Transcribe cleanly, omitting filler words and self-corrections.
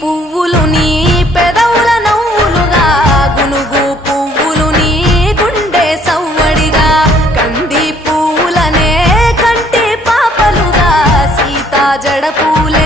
పువ్వులు నీ పెదవుల నవ్వులుగా గునుగు పువ్వులు నీ గుండె సవ్వడిగా కంది పువ్వులనే కంటి పాపలుగా సీతా జడ పూలే